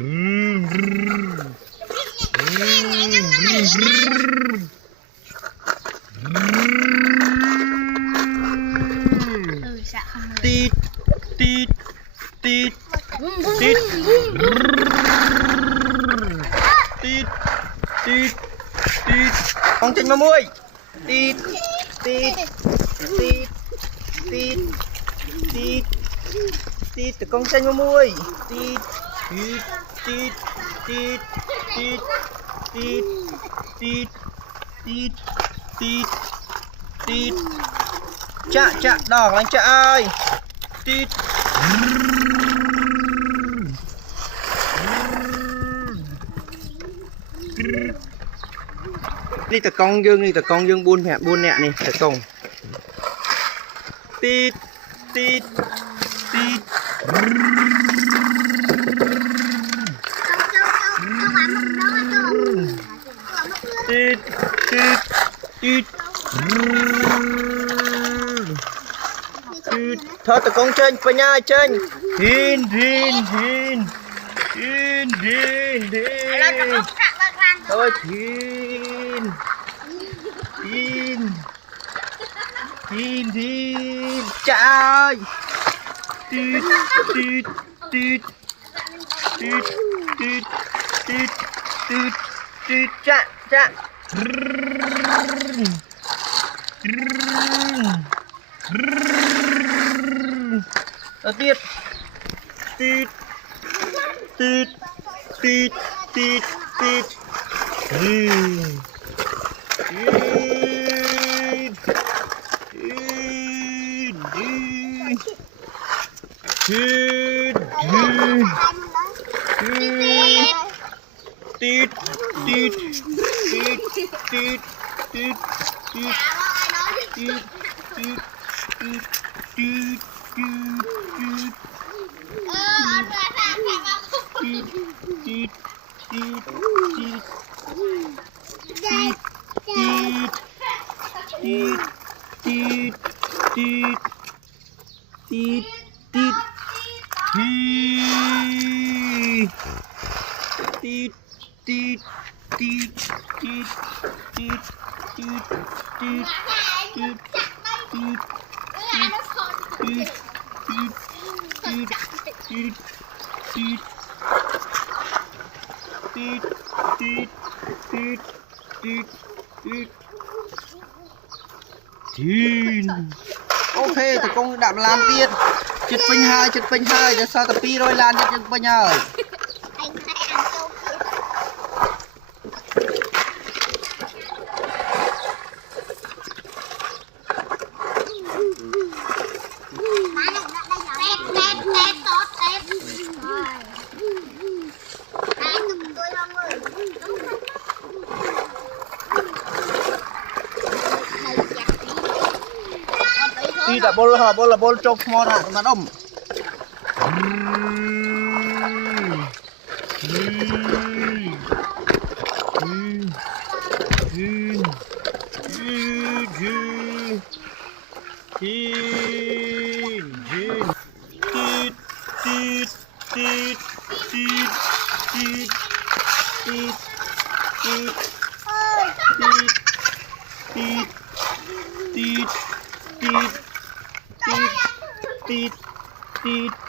ตีดตีดตีดตีดตีดตีดตีดมองจริงมามุ้ยตีดตีดตีดตีดตีดตีดแต่กองจริงมามุ้ยตีดตีดตีดตีดตีดตีดตีดตีดตีดตีดจะจะดอกลังจะอายตีดนี่ตะกองdươngนี่ตะกองdương buôn hẹp buôn nèนี่ตะกองตีดตีดตีดตีดตีดตีดthôi tao con trên phải nha trên hin hin hin hin hin hin thôi hin hin hin hin trời tít tít tít tít tít tít tít tít chạ chạ đầu tiên tít tít tít tít tít tít tít tít tít tít tít tít tít tít ok thì con đạp lan tiên chật pin hai cho sao tập pi rồi lan cho chật pin hai đi đã bol chọc mòn hả mà đông tít